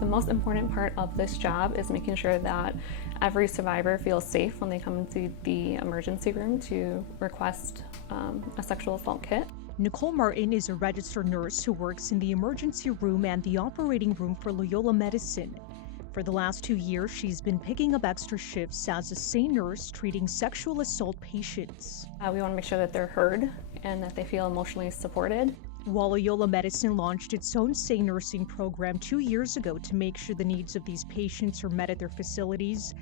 The most important part of this job is making sure that every survivor feels safe when they come into the emergency room to request a sexual assault kit. Nicole Martin is a registered nurse who works in the emergency room and the operating room for Loyola Medicine. For the last 2 years, she's been picking up extra shifts as a SANE nurse treating sexual assault patients. We want to make sure that they're heard and that they feel emotionally supported. While Loyola Medicine launched its own SANE nursing program 2 years ago to make sure the needs of these patients are met at their facilities,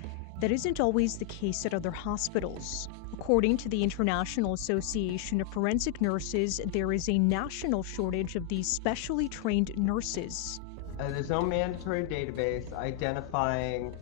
that isn't always the case at other hospitals. According to the International Association of Forensic Nurses, there is a national shortage of these specially trained nurses. There's no mandatory database identifying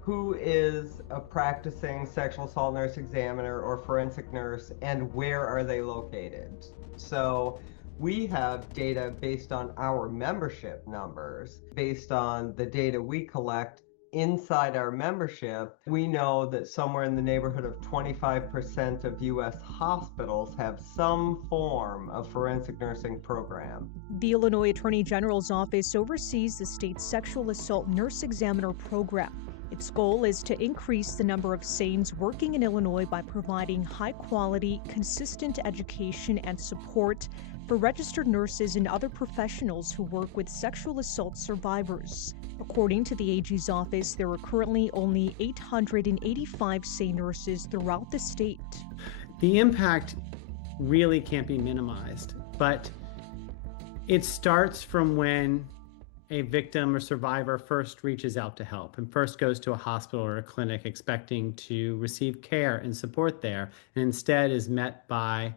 who is a practicing sexual assault nurse examiner or forensic nurse and where are they located. So we have data based on our membership numbers, based on the data we collect inside our membership. We know that somewhere in the neighborhood of 25% of U.S. hospitals have some form of forensic nursing program. The Illinois Attorney General's office oversees the state's sexual assault nurse examiner program. Its goal is to increase the number of SANEs working in Illinois by providing high-quality, consistent education and support for registered nurses and other professionals who work with sexual assault survivors. According to the AG's office, there are currently only 885 SANE nurses throughout the state. The impact really can't be minimized, but it starts from when a victim or survivor first reaches out to help and first goes to a hospital or a clinic expecting to receive care and support there, and instead is met by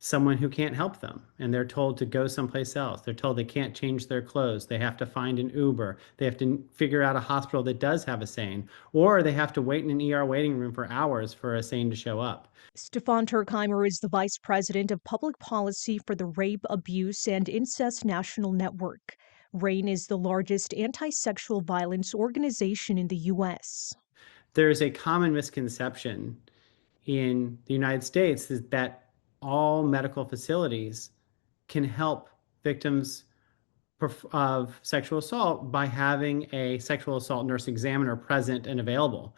someone who can't help them, and they're told to go someplace else. They're told they can't change their clothes. They have to find an Uber. They have to figure out a hospital that does have a SANE, or they have to wait in an ER waiting room for hours for a SANE to show up. Stefan Turkheimer is the vice president of public policy for the Rape, Abuse, and Incest National Network. RAIN is the largest anti-sexual violence organization in the U.S. There's a common misconception in the United States that all medical facilities can help victims of sexual assault by having a sexual assault nurse examiner present and available.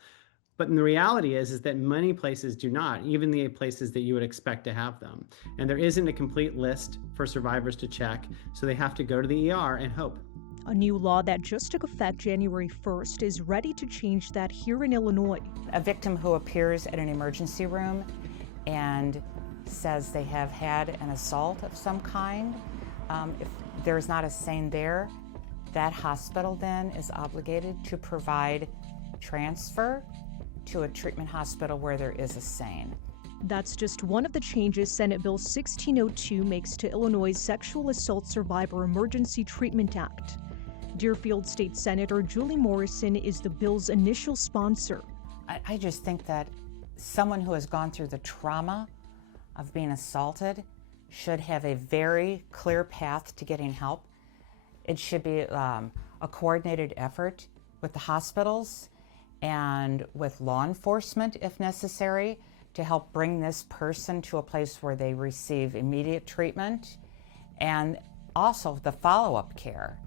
But the reality is that many places do not, even the places that you would expect to have them. And there isn't a complete list for survivors to check, so they have to go to the ER and hope. A new law that just took effect January 1st is ready to change that here in Illinois. A victim who appears at an emergency room and says they have had an assault of some kind, if there's not a SANE there, that hospital then is obligated to provide transfer to a treatment hospital where there is a SANE. That's just one of the changes Senate Bill 1602 makes to Illinois' Sexual Assault Survivor Emergency Treatment Act. Deerfield State Senator Julie Morrison is the bill's initial sponsor. I just think that someone who has gone through the trauma of being assaulted should have a very clear path to getting help. It should be a coordinated effort with the hospitals and with law enforcement, if necessary, to help bring this person to a place where they receive immediate treatment and also the follow-up care.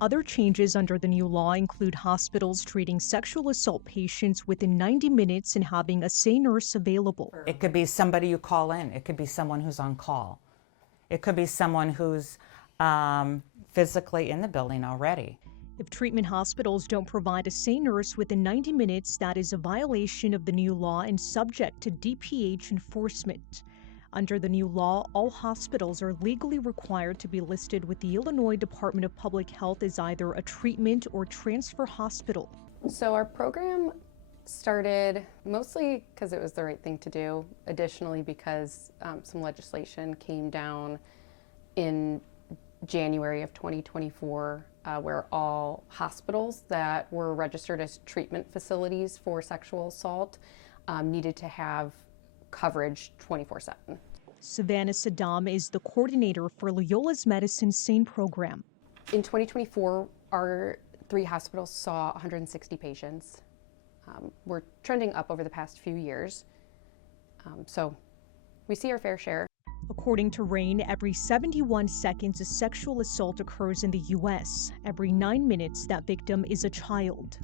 Other changes under the new law include hospitals treating sexual assault patients within 90 minutes and having a SANE nurse available. It could be somebody you call in. It could be someone who's on call. It could be someone who's physically in the building already. If treatment hospitals don't provide a SANE nurse within 90 minutes, that is a violation of the new law and subject to DPH enforcement. Under the new law, all hospitals are legally required to be listed with the Illinois Department of Public Health as either a treatment or transfer hospital. So our program started mostly because it was the right thing to do, additionally because some legislation came down in January of 2024 where all hospitals that were registered as treatment facilities for sexual assault needed to have coverage 24/7. Savannah Saddam is the coordinator for Loyola's Medicine SANE program. In 2024, our 3 hospitals saw 160 patients. We're trending up over the past few years, so we see our fair share. According to RAINN, every 71 seconds a sexual assault occurs in the U.S. Every 9 minutes, that victim is a child.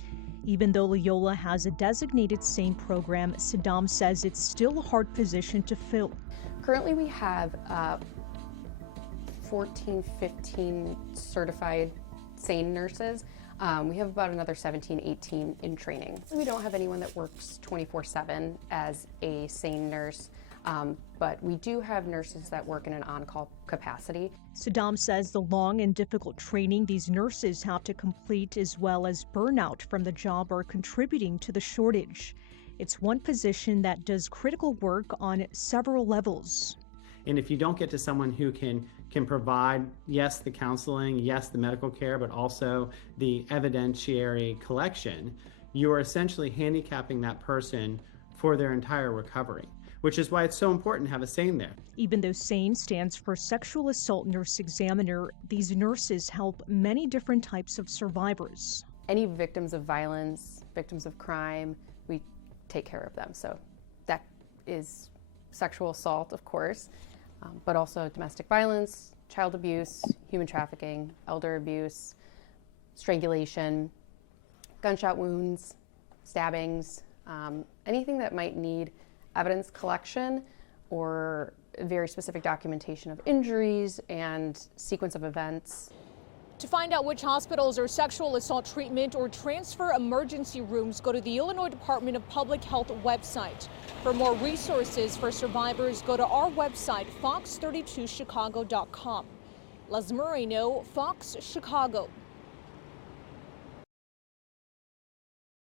Even though Loyola has a designated SANE program, Saddam says it's still a hard position to fill. Currently we have 14, 15 certified SANE nurses. We have about another 17, 18 in training. We don't have anyone that works 24/7 as a SANE nurse, but we do have nurses that work in an on-call capacity. Saddam says the long and difficult training these nurses have to complete, as well as burnout from the job, are contributing to the shortage. It's one position that does critical work on several levels. And if you don't get to someone who can provide, yes, the counseling, yes, the medical care, but also the evidentiary collection, you are essentially handicapping that person for their entire recovery, which is why it's so important to have a SANE there. Even though SANE stands for Sexual Assault Nurse Examiner, these nurses help many different types of survivors. Any victims of violence, victims of crime, we take care of them. So that is sexual assault, of course, but also domestic violence, child abuse, human trafficking, elder abuse, strangulation, gunshot wounds, stabbings, anything that might need evidence collection or very specific documentation of injuries and sequence of events. To find out which hospitals are sexual assault treatment or transfer emergency rooms, go to the Illinois Department of Public Health website. For more resources for survivors, go to our website, fox32chicago.com. Les Moreno, Fox Chicago.